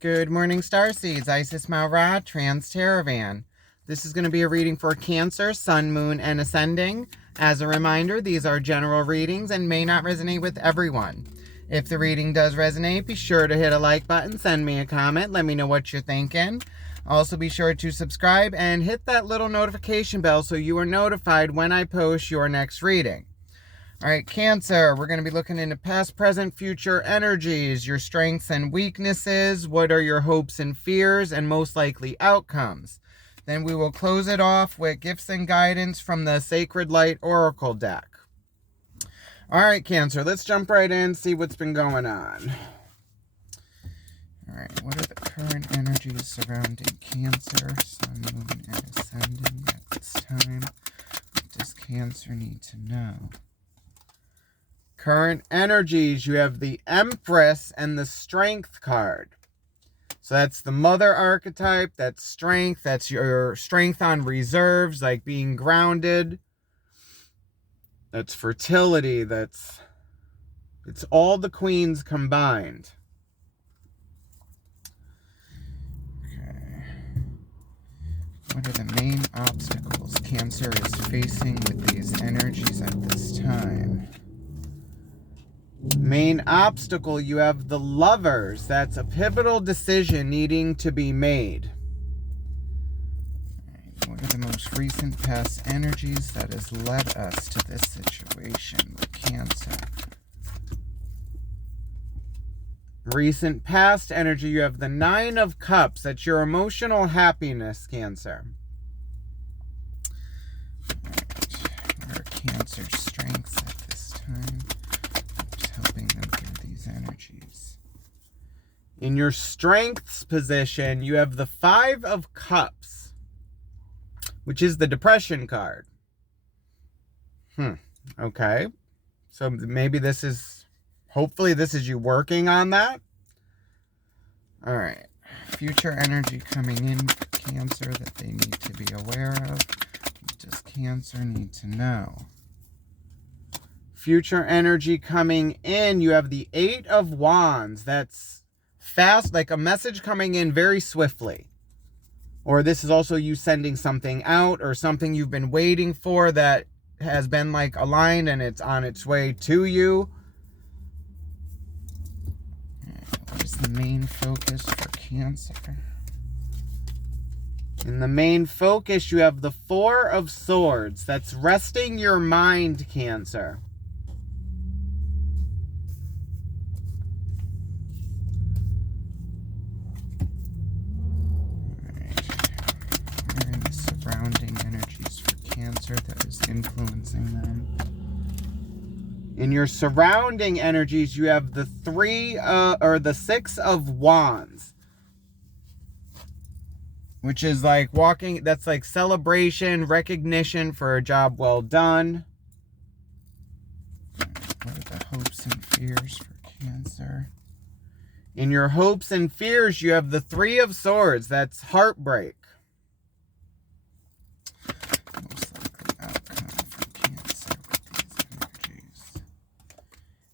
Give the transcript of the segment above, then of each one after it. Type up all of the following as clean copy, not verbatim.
Good morning, Starseeds. Isis Maurat, Trans Teravan. This is going to be a reading for Cancer, Sun, Moon, and Ascending. As a reminder, these are general readings and may not resonate with everyone. If the reading does resonate, be sure to hit a like button, send me a comment, let me know what you're thinking. Also, be sure to subscribe and hit that little notification bell so you are notified when I post your next reading. All right, Cancer, we're going to be looking into past, present, future energies, your strengths and weaknesses, what are your hopes and fears, and most likely outcomes. Then we will close it off with gifts and guidance from the Sacred Light Oracle deck. All right, Cancer, let's jump right in, see what's been going on. All right, what are the current energies surrounding Cancer, Sun, Moon, and Ascending at this time? What does Cancer need to know? Current energies, you have the Empress and the Strength card. So that's the mother archetype, that's strength, that's your strength on reserves, like being grounded. That's fertility, it's all the queens combined. Okay. What are the main obstacles Cancer is facing with these energies at this time? Main obstacle, you have the Lovers. That's a pivotal decision needing to be made. What are the most recent past energies that has led us to this situation with Cancer? Recent past energy, you have the Nine of Cups. That's your emotional happiness, Cancer. All right. What are Cancer's strengths at this time? Helping them through these energies. In your strengths position, you have the Five of Cups, which is the Depression card. Okay. So maybe hopefully this is you working on that. All right. Future energy coming in with Cancer that they need to be aware of. What does Cancer need to know? Future energy coming in, you have the Eight of Wands. That's fast, like a message coming in very swiftly. Or this is also you sending something out or something you've been waiting for that has been like aligned and it's on its way to you. What is the main focus for Cancer? In the main focus, you have the Four of Swords. That's resting your mind, Cancer. Surrounding energies for Cancer that is influencing them. In your surrounding energies, you have the the Six of Wands, which is like walking. That's like celebration, recognition for a job well done. What are the hopes and fears for Cancer? In your hopes and fears, you have the Three of Swords. That's heartbreak.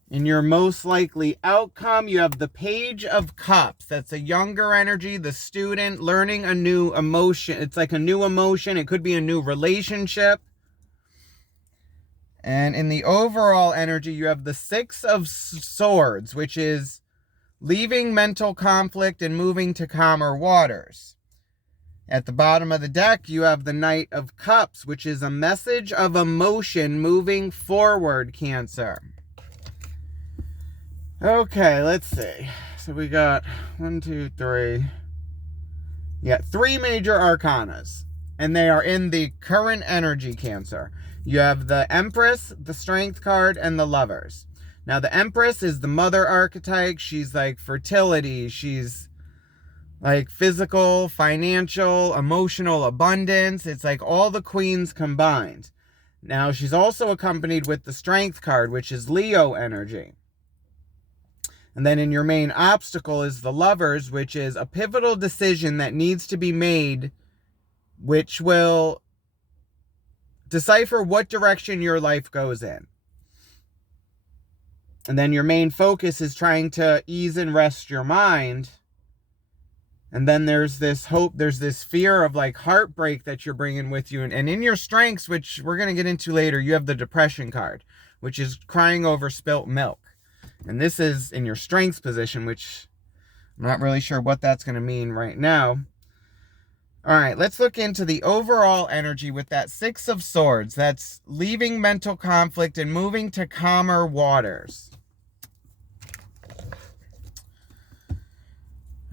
In your most likely outcome, you have the Page of Cups. That's a younger energy, the student learning a new emotion. It's like a new emotion. It could be a new relationship. And in the overall energy, you have the Six of Swords, which is leaving mental conflict and moving to calmer waters. At the bottom of the deck, you have the Knight of Cups, which is a message of emotion moving forward, Cancer. Okay, let's see. So we got 1, 2, 3. Yeah, 3 major arcanas. And they are in the current energy, Cancer. You have the Empress, the Strength card, and the Lovers. Now, the Empress is the mother archetype. She's like fertility. She's like physical, financial, emotional abundance. It's like all the queens combined. Now, she's also accompanied with the Strength card, which is Leo energy. And then in your main obstacle is the Lovers, which is a pivotal decision that needs to be made, which will decipher what direction your life goes in. And then your main focus is trying to ease and rest your mind And then there's this hope, there's this fear of like heartbreak that you're bringing with you. And in your strengths, which we're going to get into later, you have the depression card, which is crying over spilt milk. And this is in your strengths position, which I'm not really sure what that's going to mean right now. All right, let's look into the overall energy with that Six of Swords. That's leaving mental conflict and moving to calmer waters.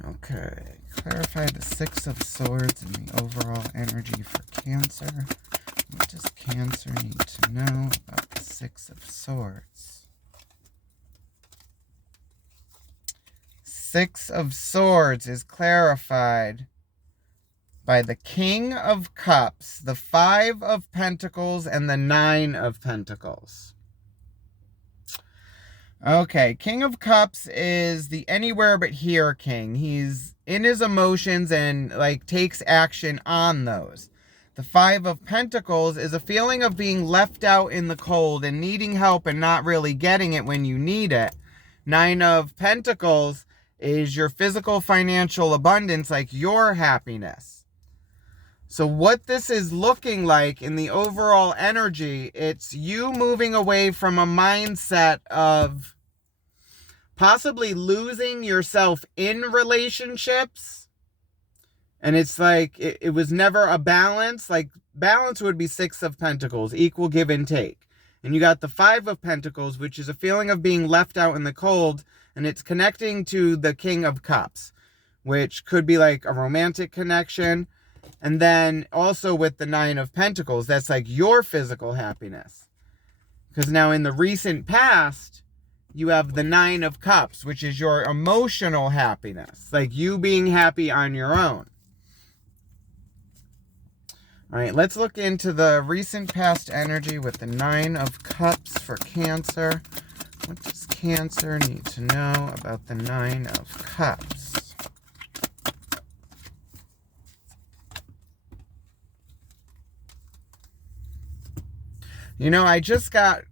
Okay, clarify the Six of Swords and the overall energy for Cancer. What does Cancer need to know about the Six of Swords? Six of Swords is clarified by the King of Cups, the Five of Pentacles, and the Nine of Pentacles. Okay, King of Cups is the anywhere but here king. He's in his emotions and like takes action on those. The Five of Pentacles is a feeling of being left out in the cold and needing help and not really getting it when you need it. Nine of Pentacles is your physical financial abundance, like your happiness. So what this is looking like in the overall energy, it's you moving away from a mindset of possibly losing yourself in relationships. And it's like, it was never a balance. Like balance would be Six of Pentacles, equal give and take. And you got the Five of Pentacles, which is a feeling of being left out in the cold. And it's connecting to the King of Cups, which could be like a romantic connection. And then also with the Nine of Pentacles, that's like your physical happiness. Because now in the recent past, you have the Nine of Cups, which is your emotional happiness. Like you being happy on your own. All right, let's look into the recent past energy with the Nine of Cups for Cancer. What does Cancer need to know about the Nine of Cups? You know, I just got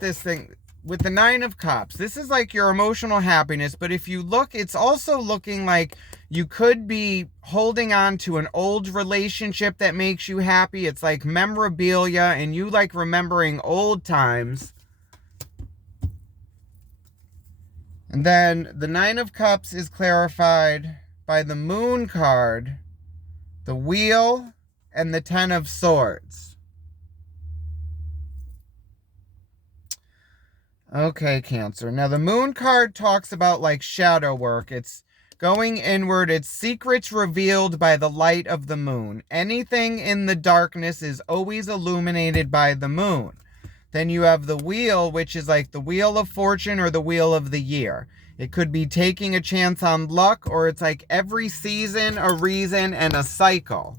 this thing with the Nine of Cups. This is like your emotional happiness, but if you look, it's also looking like you could be holding on to an old relationship that makes you happy. It's like memorabilia and you like remembering old times. And then the Nine of Cups is clarified by the Moon card, the Wheel, and the Ten of Swords. Okay, Cancer. Now, the Moon card talks about like shadow work. It's going inward. It's secrets revealed by the light of the moon. Anything in the darkness is always illuminated by the moon. Then you have the Wheel, which is like the Wheel of Fortune or the Wheel of the Year. It could be taking a chance on luck, or it's like every season, a reason, and a cycle.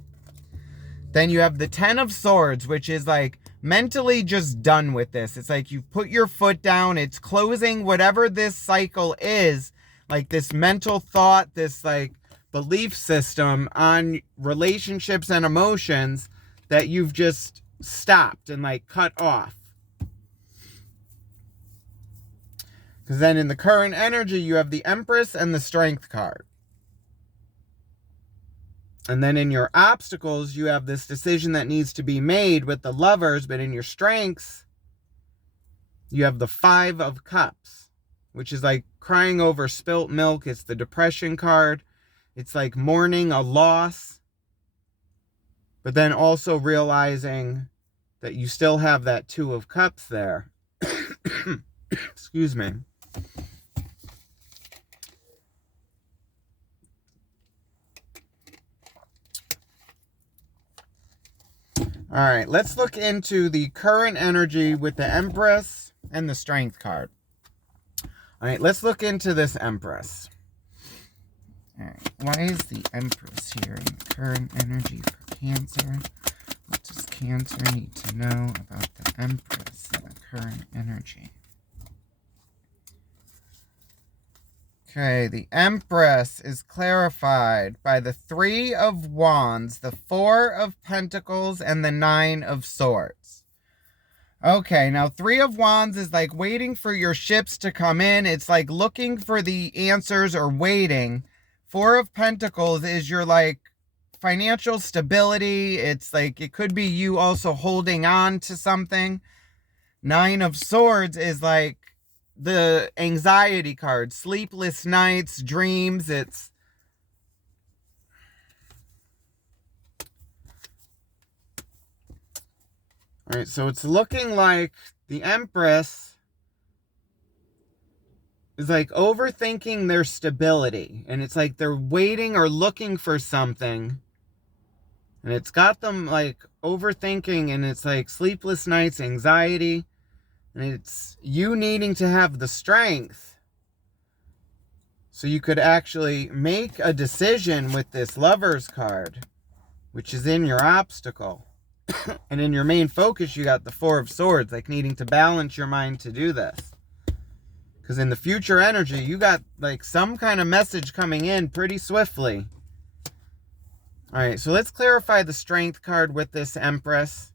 Then you have the Ten of Swords, which is like mentally just done with this. It's like you've put your foot down. It's closing whatever this cycle is, like this mental thought, this like belief system on relationships and emotions that you've just stopped and like cut off. Because then in the current energy, you have the Empress and the Strength card. And then in your obstacles, you have this decision that needs to be made with the Lovers. But in your strengths, you have the Five of Cups, which is like crying over spilt milk. It's the depression card. It's like mourning a loss. But then also realizing that you still have that Two of Cups there. Excuse me. All right, let's look into the current energy with the Empress and the Strength card. All right, let's look into this Empress. All right, why is the Empress here in the current energy for Cancer? What does Cancer need to know about the Empress in the current energy? Okay, the Empress is clarified by the Three of Wands, the Four of Pentacles, and the Nine of Swords. Okay, now Three of Wands is like waiting for your ships to come in. It's like looking for the answers or waiting Four of Pentacles is your like financial stability. It's like it could be you also holding on to something. Nine of Swords is like the anxiety card, sleepless nights, dreams. It's all right, so it's looking like the Empress is like overthinking their stability, and it's like they're waiting or looking for something, and it's got them like overthinking, and it's like sleepless nights, anxiety, and it's you needing to have the strength so you could actually make a decision with this Lovers card, which is in your obstacle. And in your main focus, you got the Four of Swords, like needing to balance your mind to do this. Because in the future energy, you got like some kind of message coming in pretty swiftly. All right, so let's clarify the Strength card with this Empress.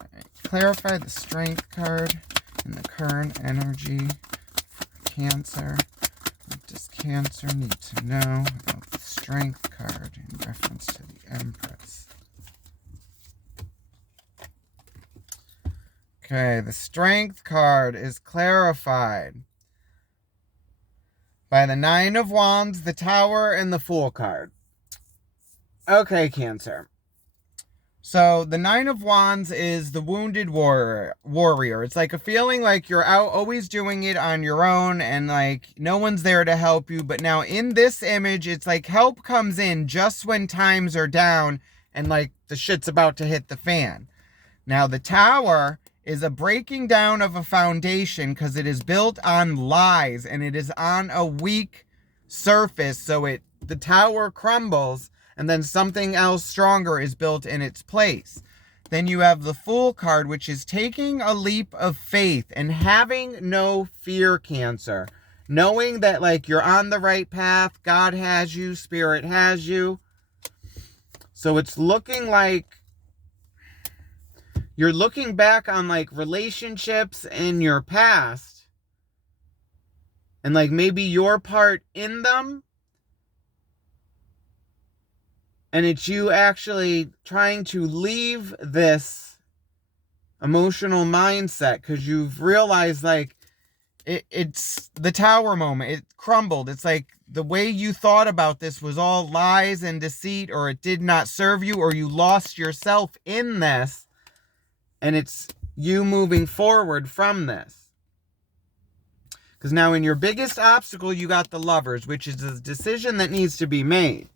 All right, clarify the Strength card in the current energy for Cancer. What does Cancer need to know about the Strength card in reference to the Empress? Okay, the Strength card is clarified by the Nine of Wands, the Tower, and the Fool card. Okay, Cancer. So the Nine of Wands is the wounded warrior. It's like a feeling like you're out always doing it on your own and like no one's there to help you. But now in this image, it's like help comes in just when times are down and like the shit's about to hit the fan. Now the Tower is a breaking down of a foundation because it is built on lies and it is on a weak surface. So the tower crumbles and then something else stronger is built in its place. Then you have the Fool card, which is taking a leap of faith and having no fear, Cancer. Knowing that like you're on the right path, God has you, Spirit has you. So it's looking like you're looking back on like relationships in your past and like maybe your part in them. And it's you actually trying to leave this emotional mindset because you've realized like it's the Tower moment. It crumbled. It's like the way you thought about this was all lies and deceit, or it did not serve you, or you lost yourself in this. And it's you moving forward from this. Because now in your biggest obstacle, you got the Lovers, which is a decision that needs to be made.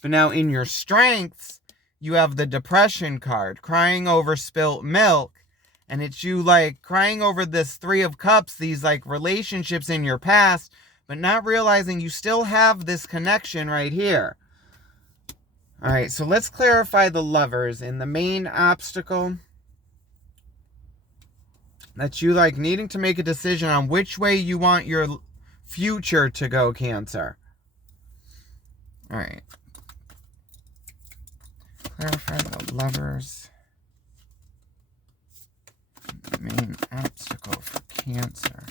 But now in your strengths, you have the Depression card, crying over spilt milk. And it's you like crying over this Three of Cups, these like relationships in your past, but not realizing you still have this connection right here. All right, so let's clarify the Lovers in the main obstacle. That's you like needing to make a decision on which way you want your future to go, Cancer. All right. Clarify the Lovers. The main obstacle for Cancer.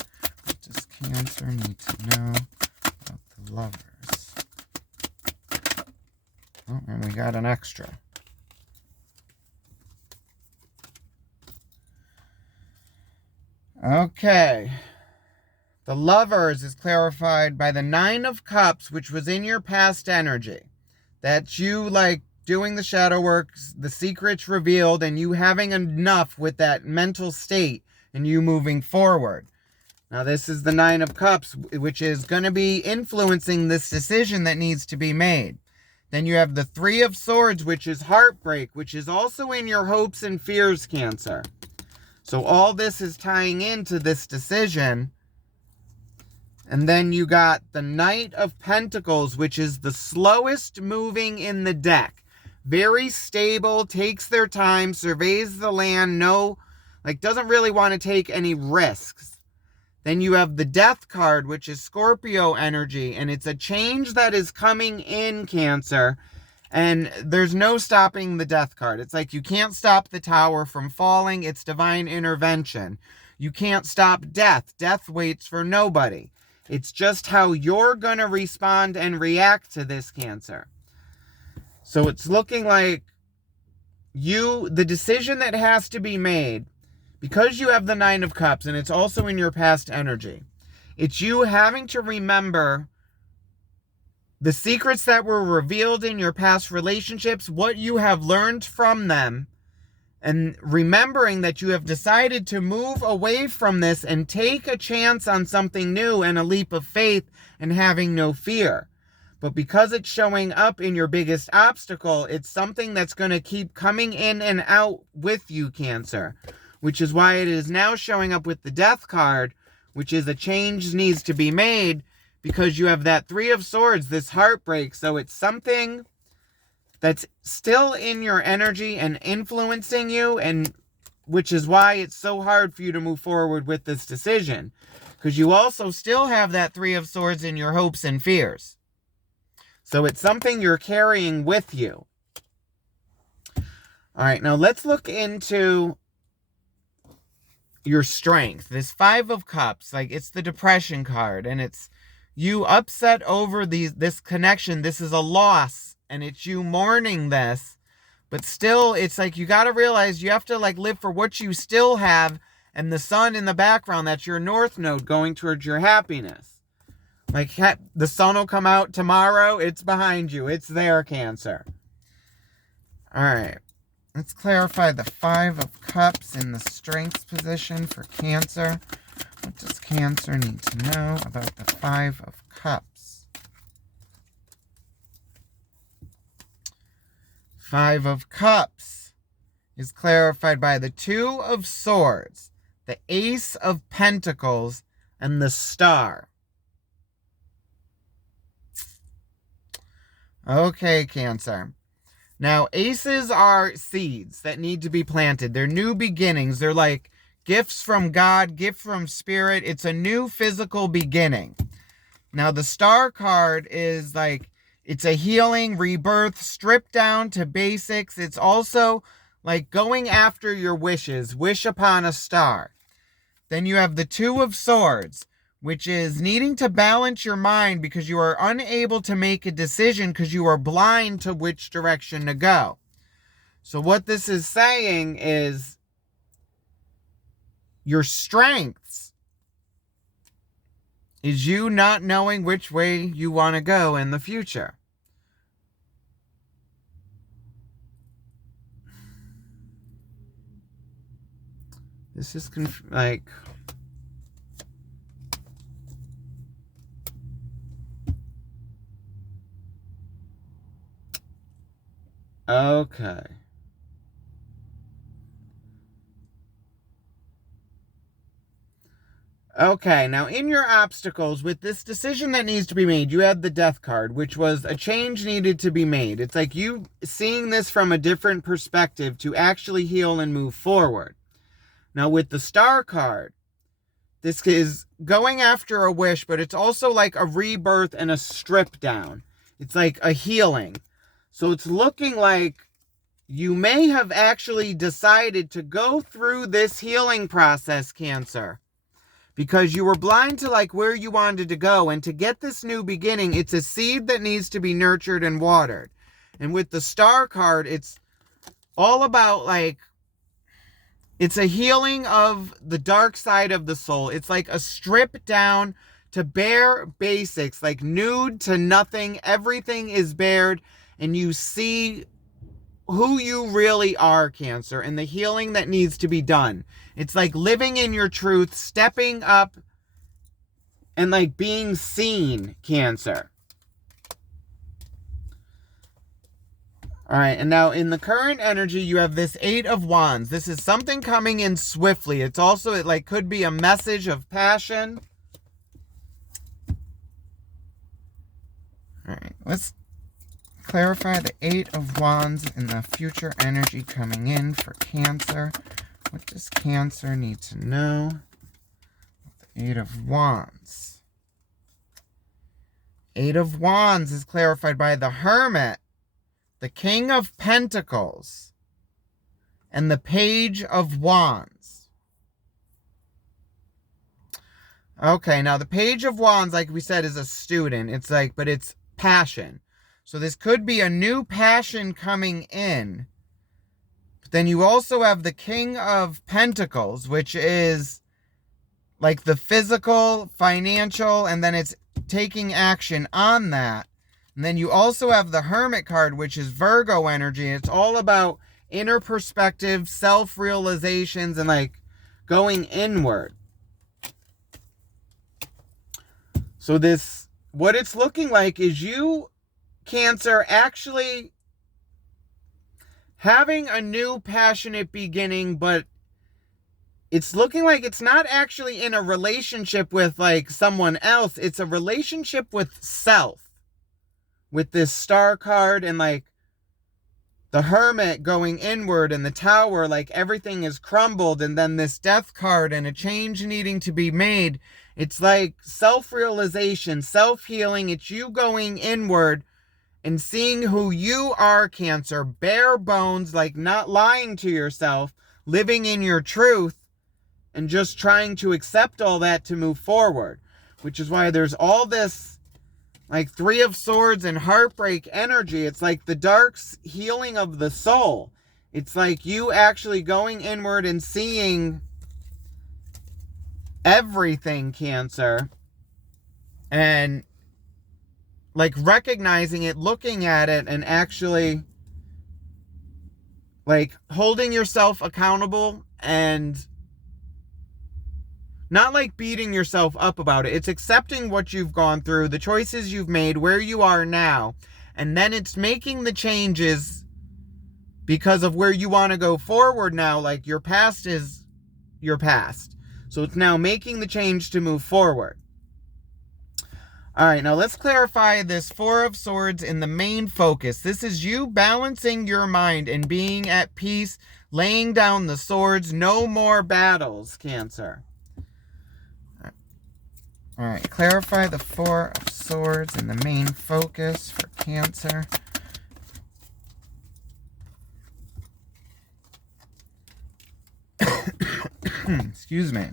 What does Cancer need to know about the Lovers? Oh, and we got an extra. Okay. The Lovers is clarified by the Nine of Cups, which was in your past energy. That's you like doing the shadow work, the secrets revealed, and you having enough with that mental state and you moving forward. Now this is the Nine of Cups, which is going to be influencing this decision that needs to be made. Then you have the Three of Swords, which is heartbreak, which is also in your hopes and fears, Cancer. So all this is tying into this decision. And then you got the Knight of Pentacles, which is the slowest moving in the deck. Very stable, takes their time, surveys the land, doesn't really want to take any risks. Then you have the Death card, which is Scorpio energy, and it's a change that is coming in, Cancer. And there's no stopping the Death card. It's like you can't stop the tower from falling. It's divine intervention. You can't stop death. Death waits for nobody. It's just how you're going to respond and react to this, Cancer. So it's looking like the decision that has to be made, because you have the Nine of Cups and it's also in your past energy, it's you having to remember the secrets that were revealed in your past relationships, what you have learned from them, and remembering that you have decided to move away from this and take a chance on something new and a leap of faith and having no fear. But because it's showing up in your biggest obstacle, it's something that's going to keep coming in and out with you, Cancer, which is why it is now showing up with the Death card, which is a change needs to be made, because you have that Three of Swords, this heartbreak. So it's something that's still in your energy and influencing you, and which is why it's so hard for you to move forward with this decision, because you also still have that Three of Swords in your hopes and fears. So it's something you're carrying with you. All right, now let's look into your strength. This Five of Cups, like, it's the Depression card, and it's you upset over this connection. This is a loss, and it's you mourning this, but still, it's like you got to realize you have to like live for what you still have, and the sun in the background, that's your North Node going towards your happiness. Like, the sun will come out tomorrow. It's behind you. It's there, Cancer. All right. Let's clarify the Five of Cups in the strengths position for Cancer. What does Cancer need to know about the Five of Cups? Five of Cups is clarified by the Two of Swords, the Ace of Pentacles, and the Star. Okay, Cancer. Now, aces are seeds that need to be planted. They're new beginnings. They're like gifts from God, gift from Spirit. It's a new physical beginning. Now, the Star card is like, it's a healing, rebirth, stripped down to basics. It's also like going after your wishes. Wish upon a star. Then you have the Two of Swords, which is needing to balance your mind because you are unable to make a decision because you are blind to which direction to go. So what this is saying is your strengths is you not knowing which way you want to go in the future. This is like... Okay. Okay, now in your obstacles, with this decision that needs to be made, you had the Death card, which was a change needed to be made. It's like you seeing this from a different perspective to actually heal and move forward. Now with the Star card, this is going after a wish, but it's also like a rebirth and a strip down. It's like a healing. So it's looking like you may have actually decided to go through this healing process, Cancer, because you were blind to like where you wanted to go. And to get this new beginning, it's a seed that needs to be nurtured and watered. And with the Star card, it's all about like, it's a healing of the dark side of the soul. It's like a strip down to bare basics, like nude to nothing. Everything is bared, and you see who you really are, Cancer, and the healing that needs to be done. It's like living in your truth, stepping up, and like being seen, Cancer. All right, and now in the current energy, you have this Eight of Wands. This is something coming in swiftly. It's also, it like could be a message of passion. All right, let's clarify the Eight of Wands and the future energy coming in for Cancer. What does Cancer need to know? The Eight of Wands. Eight of Wands is clarified by the Hermit, the King of Pentacles, and the Page of Wands. Okay, now the Page of Wands, like we said, is a student. It's like, but it's passion. So this could be a new passion coming in. But then you also have the King of Pentacles, which is like the physical, financial, and then it's taking action on that. And then you also have the Hermit card, which is Virgo energy. It's all about inner perspective, self-realizations, and like going inward. So this, what it's looking like is you, Cancer, actually having a new passionate beginning, but it's looking like it's not actually in a relationship with like someone else. It's a relationship with self. With this Star card and like the Hermit going inward and the Tower, like everything is crumbled, and then this Death card and a change needing to be made. It's like self-realization, self-healing. It's you going inward and seeing who you are, Cancer. Bare bones, like not lying to yourself, living in your truth, and just trying to accept all that to move forward. Which is why there's all this like Three of Swords and heartbreak energy. It's like the dark healing of the soul. It's like you actually going inward and seeing everything, Cancer. And like recognizing it, looking at it, and actually like holding yourself accountable and not like beating yourself up about it. It's accepting what you've gone through, the choices you've made, where you are now. And then it's making the changes because of where you want to go forward now. Like your past is your past. So it's now making the change to move forward. All right, now let's clarify this Four of Swords in the main focus. This is you balancing your mind and being at peace, laying down the swords, no more battles, Cancer. All right, clarify the Four of Swords in the main focus for Cancer. Excuse me.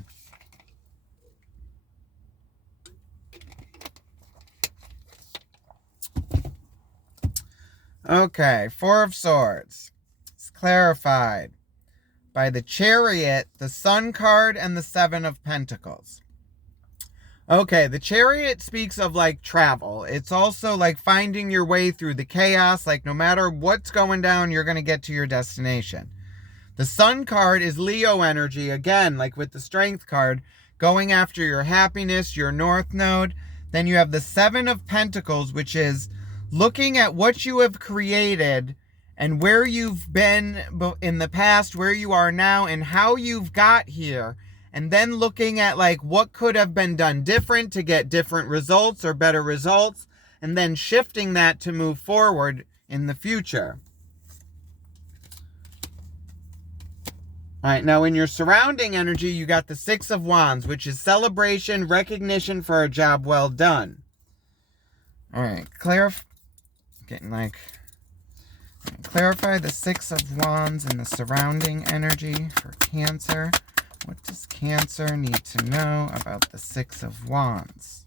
Okay, Four of Swords. It's clarified by the Chariot, the Sun card, and the Seven of Pentacles. Okay, the Chariot speaks of like travel. It's also like finding your way through the chaos. Like no matter what's going down, you're going to get to your destination. The Sun card is Leo energy. Again, like with the Strength card, going after your happiness, your North Node. Then you have the Seven of Pentacles, which is looking at what you have created and where you've been in the past, where you are now, and how you've got here. And then looking at like what could have been done different to get different results or better results, and then shifting that to move forward in the future. All right, now in your surrounding energy, you got the Six of Wands, which is celebration, recognition for a job well done. All right, clarify the Six of Wands in the surrounding energy for Cancer. What does Cancer need to know about the Six of Wands?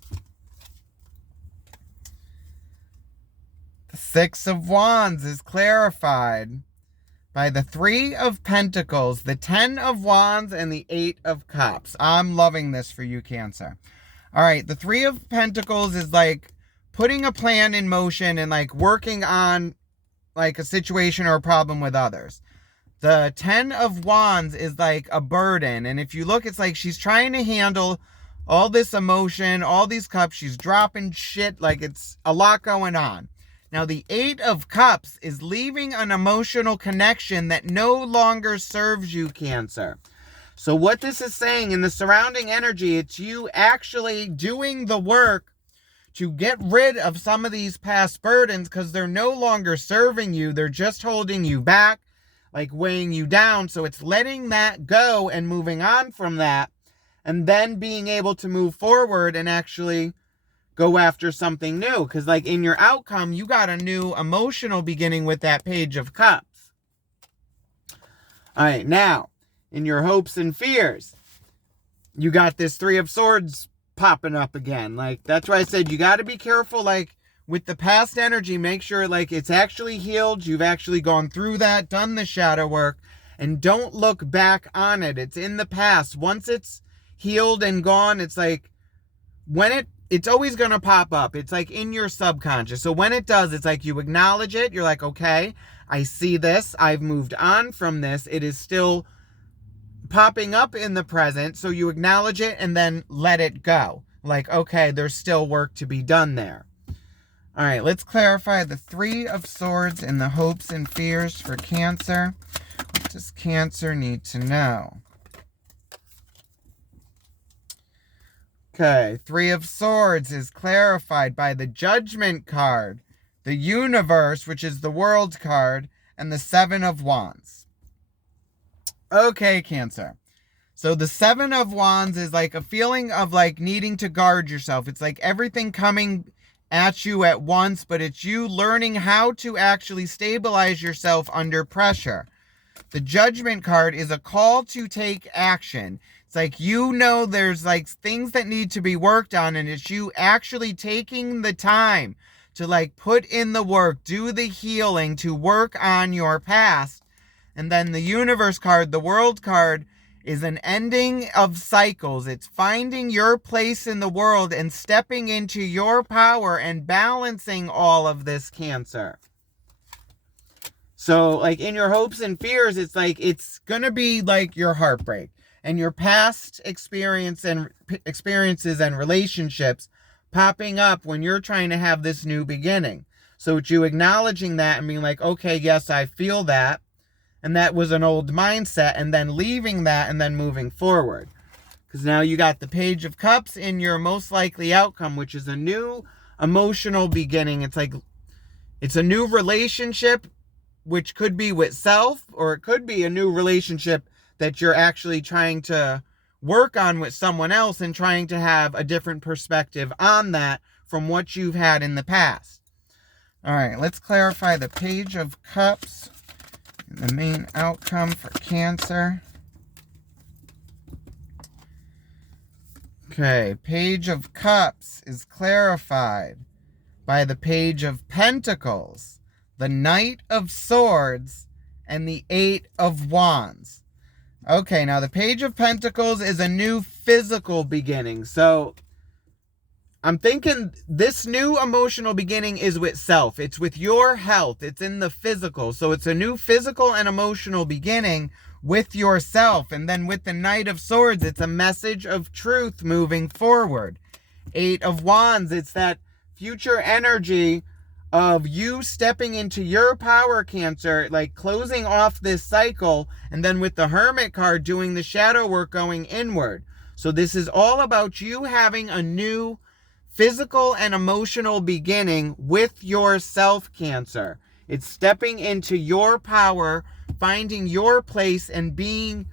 The Six of Wands is clarified by the Three of Pentacles, the Ten of Wands, and the Eight of Cups. I'm loving this for you, Cancer. All right, the Three of Pentacles is like putting a plan in motion and like working on like a situation or a problem with others. The Ten of Wands is like a burden. And if you look, it's like she's trying to handle all this emotion, all these cups. She's dropping shit. Like it's a lot going on. Now, the Eight of Cups is leaving an emotional connection that no longer serves you, Cancer. So what this is saying in the surrounding energy, it's you actually doing the work to get rid of some of these past burdens because they're no longer serving you. They're just holding you back, like weighing you down. So it's letting that go and moving on from that, and then being able to move forward and actually go after something new. Because like in your outcome, you got a new emotional beginning with that Page of Cups. All right, now in your hopes and fears, you got this Three of Swords popping up again. Like, that's why I said you got to be careful, like, with the past energy. Make sure, like, it's actually healed. You've actually gone through that, done the shadow work, and don't look back on it. It's in the past. Once it's healed and gone, it's like, when it's always going to pop up. It's like in your subconscious. So when it does, it's like you acknowledge it. You're like, okay, I see this. I've moved on from this. It is still popping up in the present. So you acknowledge it and then let it go. Like, okay, there's still work to be done there. All right, let's clarify the Three of Swords and the hopes and fears for Cancer. What does Cancer need to know? Okay, Three of Swords is clarified by the Judgment card, the Universe, which is the World card, and the Seven of Wands. Okay, Cancer. So the Seven of Wands is like a feeling of like needing to guard yourself. It's like everything coming at you at once, but it's you learning how to actually stabilize yourself under pressure. The Judgment card is a call to take action. It's like, you know, there's like things that need to be worked on, and it's you actually taking the time to like put in the work, do the healing, to work on your past. And then the Universe card, the World card, is an ending of cycles. It's finding your place in the world and stepping into your power and balancing all of this, Cancer. So, like, in your hopes and fears, it's like, it's going to be like your heartbreak and your past experiences and relationships popping up when you're trying to have this new beginning. So it's you acknowledging that and being like, okay, yes, I feel that. And that was an old mindset, and then leaving that and then moving forward. Because now you got the Page of Cups in your most likely outcome, which is a new emotional beginning. It's like, it's a new relationship, which could be with self, or it could be a new relationship that you're actually trying to work on with someone else and trying to have a different perspective on that from what you've had in the past. All right, let's clarify the Page of Cups and the main outcome for Cancer. Okay, Page of Cups is clarified by the Page of Pentacles, the Knight of Swords, and the Eight of Wands. Okay, now the Page of Pentacles is a new physical beginning. So I'm thinking this new emotional beginning is with self. It's with your health. It's in the physical. So it's a new physical and emotional beginning with yourself. And then with the Knight of Swords, it's a message of truth moving forward. Eight of Wands, it's that future energy of you stepping into your power, Cancer, like closing off this cycle, and then with the Hermit card doing the shadow work going inward. So this is all about you having a new physical and emotional beginning with yourself, Cancer. It's stepping into your power, finding your place, and being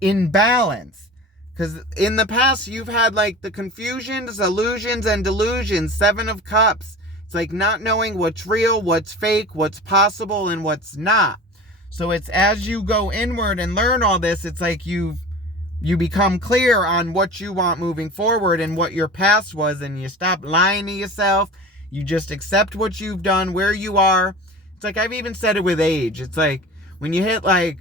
in balance. Because in the past, you've had like the confusions, illusions, and delusions. Seven of Cups. It's like not knowing what's real, what's fake, what's possible, and what's not. So it's as you go inward and learn all this, it's like you become clear on what you want moving forward and what your past was, and you stop lying to yourself. You just accept what you've done, where you are. It's like, I've even said it with age. It's like when you hit like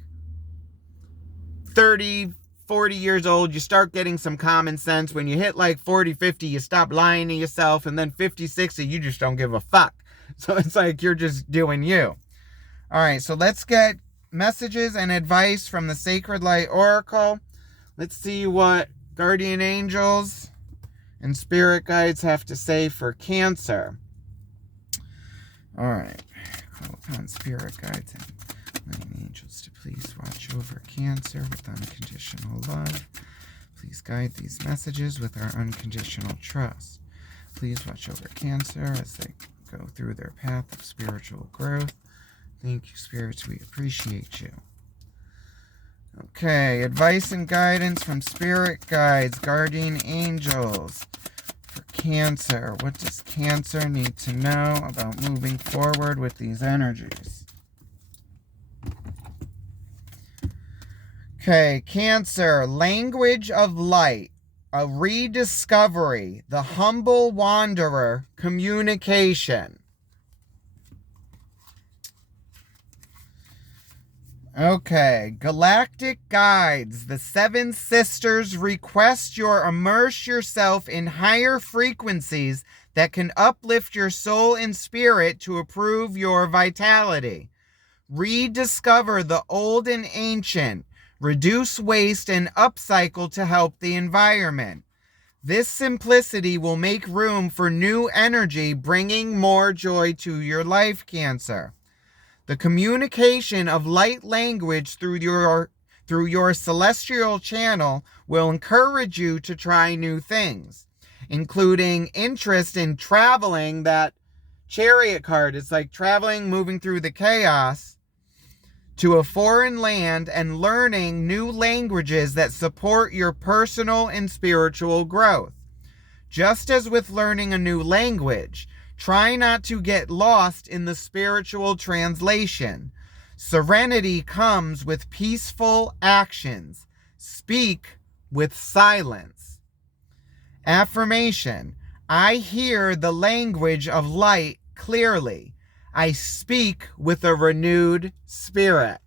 30, 40 years old, you start getting some common sense. When you hit like 40, 50, you stop lying to yourself. And then 50, 60, you just don't give a fuck. So it's like you're just doing you. All right, so let's get messages and advice from the Sacred Light Oracle. Let's see what guardian angels and spirit guides have to say for Cancer. All right, call upon spirit guides and guardian angels to please watch over Cancer with unconditional love. Please guide these messages with our unconditional trust. Please watch over Cancer as they go through their path of spiritual growth. Thank you, spirits. We appreciate you. Okay, advice and guidance from spirit guides, guardian angels for Cancer. What does Cancer need to know about moving forward with these energies? Okay, Cancer, language of light. a rediscovery, the humble wanderer, communication. Okay, galactic guides, the seven sisters request you immerse yourself in higher frequencies that can uplift your soul and spirit to improve your vitality. Rediscover the old and ancient, reduce waste and upcycle to help the environment. This simplicity will make room for new energy, bringing more joy to your life, Cancer. The communication of light language through your celestial channel will encourage you to try new things, including interest in traveling. That Chariot card is like traveling, moving through the chaos to a foreign land and learning new languages that support your personal and spiritual growth. Just as with learning a new language, try not to get lost in the spiritual translation. Serenity comes with peaceful actions. Speak with silence. Affirmation: I hear the language of light clearly. I speak with a renewed spirit.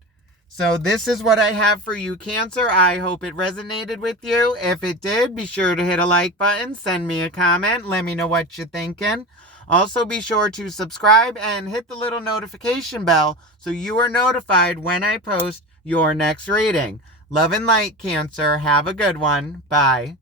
So this is what I have for you, Cancer. I hope it resonated with you. If it did, be sure to hit a like button, send me a comment, let me know what you're thinking. Also, be sure to subscribe and hit the little notification bell so you are notified when I post your next reading. Love and light, Cancer. Have a good one. Bye.